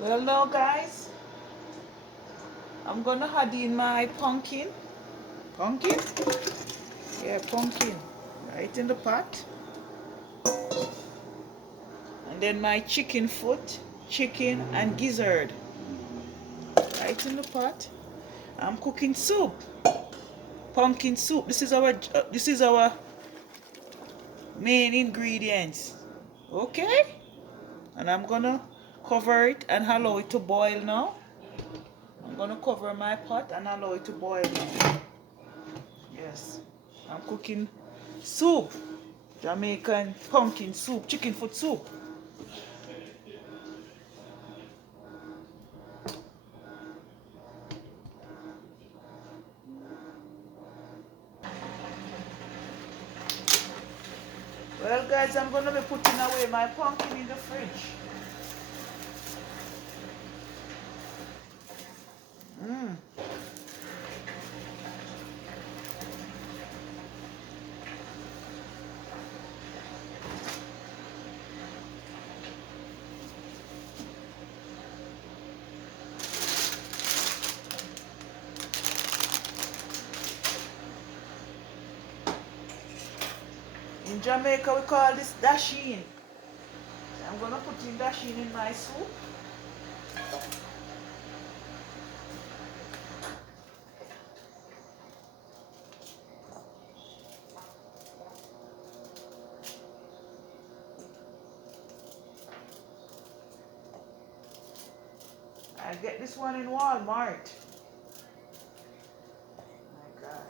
Well, now, guys, I'm gonna add in my pumpkin. Pumpkin? Yeah, pumpkin. Right in the pot. And then my chicken foot, chicken and gizzard. Right in the pot. I'm cooking soup. Pumpkin soup. This is our main ingredients. Okay? And I'm gonna cover it and allow it to boil now. I'm gonna cover my pot and allow it to boil now. Yes. I'm cooking soup. Jamaican pumpkin soup, chicken foot soup. Well, guys, I'm gonna be putting away my pumpkin in the fridge. Mm. In Jamaica, we call this dasheen. I'm gonna put in dasheen in my soup. I get this one in Walmart. My God.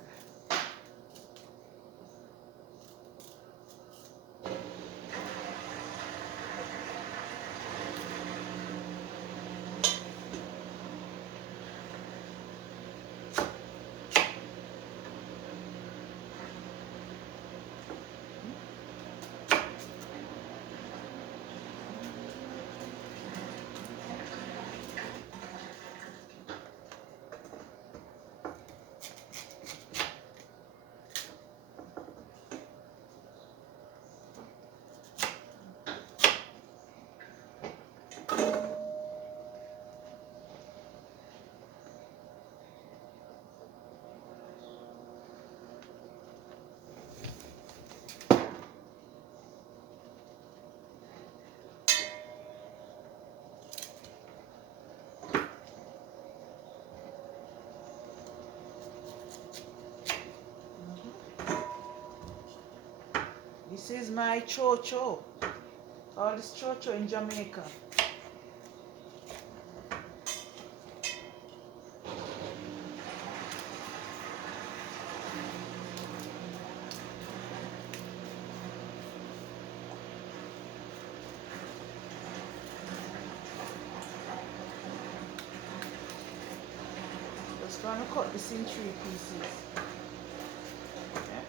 This is my chocho. All this chocho in Jamaica. Just gonna cut this in 3 pieces. Okay?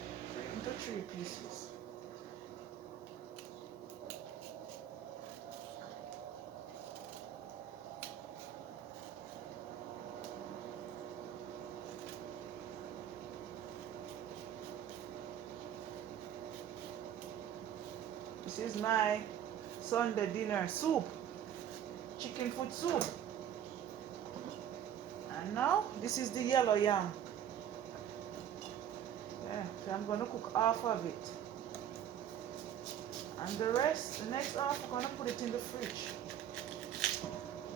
Into 3 pieces. This is my Sunday dinner soup, chicken foot soup. And now this is the yellow yam. Yeah, so I'm gonna cook half of it. And the rest, the next half, I'm gonna put it in the fridge.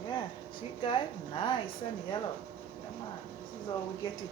Yeah, see guys, nice and yellow. Yeah man, this is how we get it.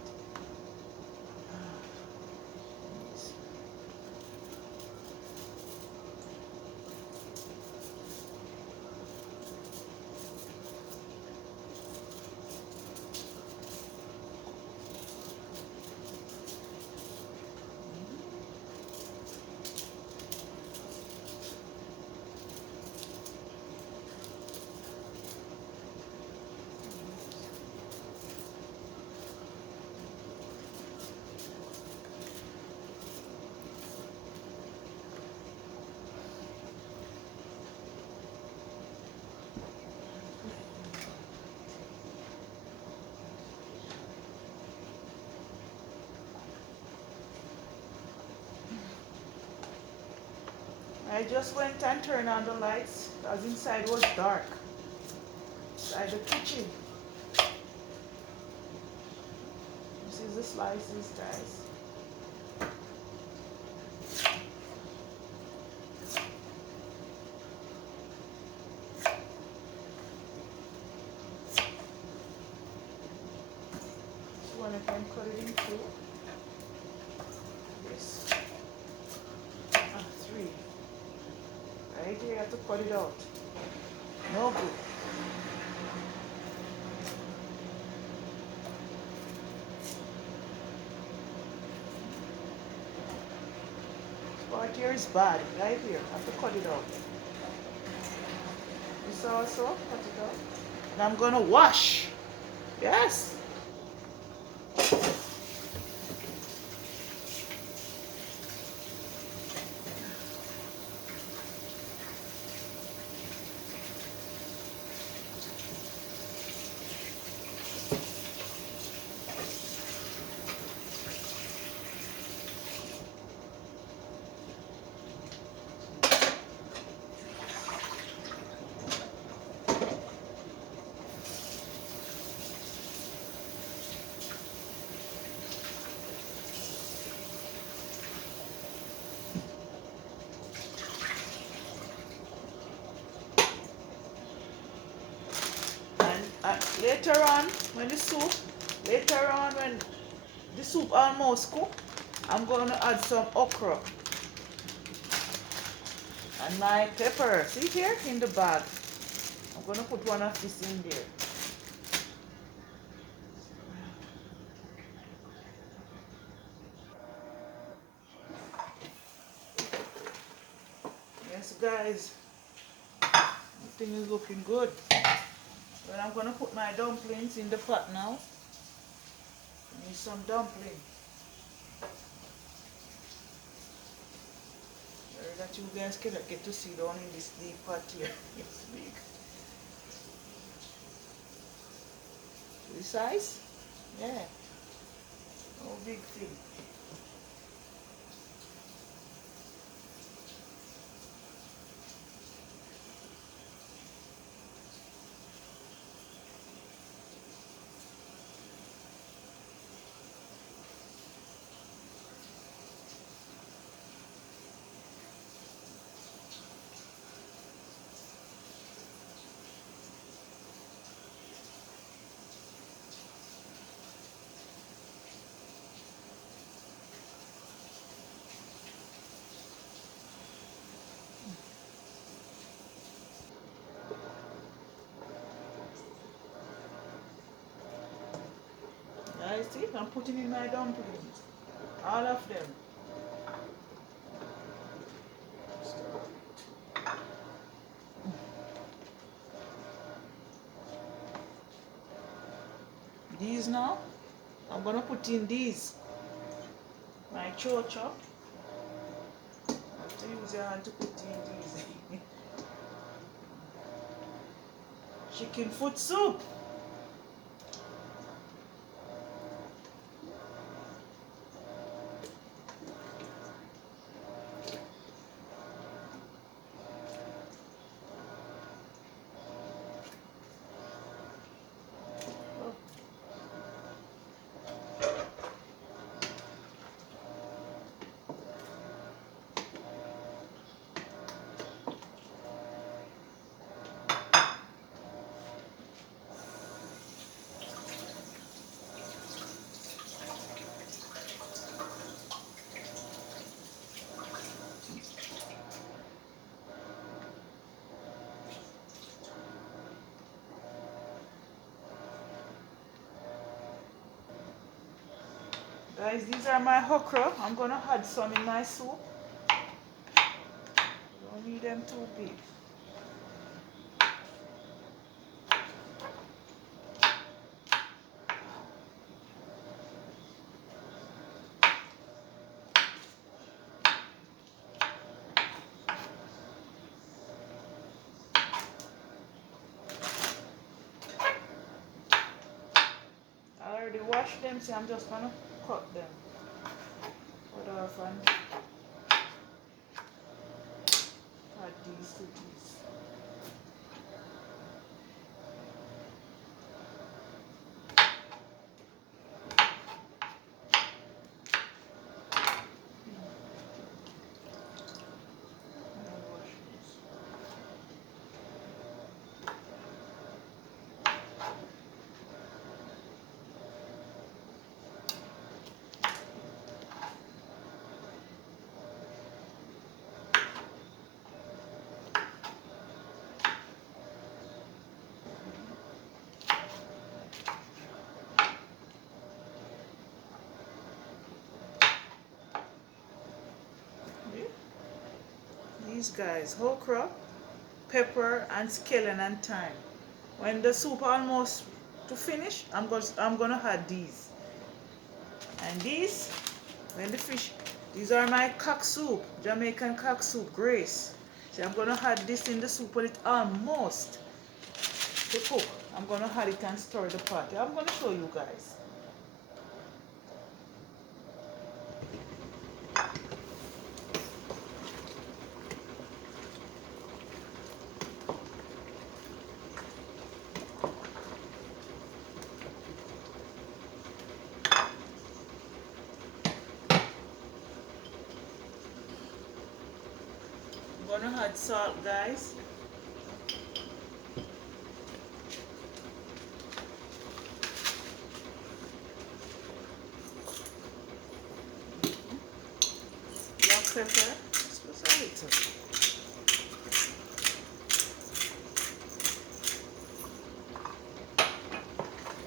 I just went and turned on the lights because inside was dark. inside the kitchen. This is the slices, guys. So when I can cut it in two. This. 3. Right here, you have to cut it out. No good. This part here is bad. Right here, I have to cut it out. This also, cut it out. And I'm gonna wash. Yes. Later on, when the soup almost cooked, I'm going to add some okra and my pepper. See here in the bag. I'm going to put one of this in there. Yes, guys, everything is looking good. Well, I'm going to put my dumplings in the pot now. I need some dumpling. Sorry that you guys cannot get to see down in this deep pot here. It's big. This size? Yeah. No big thing. Guys, see, I'm putting in my dumplings. All of them. These now, I'm gonna put in these. My chocho. I have to use your hand to put in these. Chicken foot soup. Guys, these are my okra. I'm gonna add some in my soup. Don't need them too big. I already washed them, so I'm just gonna cut them. Cut off and add these to these. things, guys. Okra, pepper, and scallion and thyme. When the soup almost to finish, I'm gonna add these. And these, when the fish, these are my cock soup, Jamaican cock soup, Grace. So I'm gonna add this in the soup when it almost to cook. I'm gonna add it and stir the pot. I'm gonna show you guys. I'm gonna add salt, guys. Black pepper, just a little.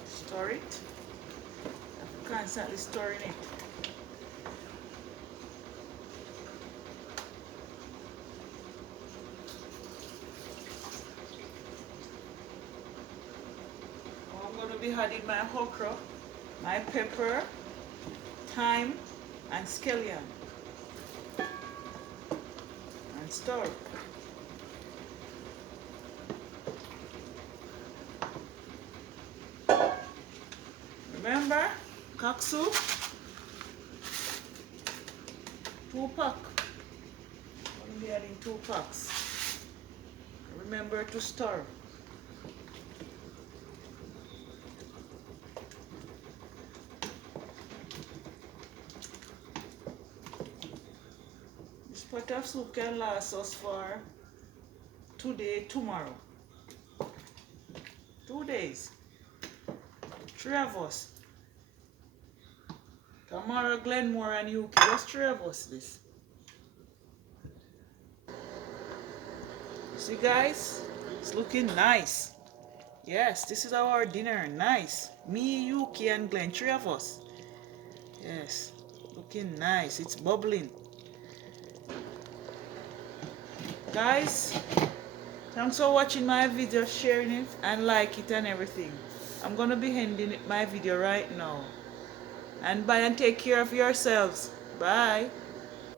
Stir it. I'm constantly stirring it. I'm going to be adding my okra, my pepper, thyme, and scallion. And stir. Remember, cock soup, 2 pack. I'm going to be adding 2 packs. Remember to stir. This pot of soup can last us for today, tomorrow. 2 days. 3 of us. Tomorrow, Glenmore and you, just 3 of us this. See guys, it's looking nice. Yes, this is our dinner. Nice. Me, Yuki, and Glenn, 3 of us. Yes, looking nice. It's bubbling. Guys, thanks for watching my video, sharing it, and like it and everything. I'm gonna be ending my video right now. And bye and take care of yourselves. Bye.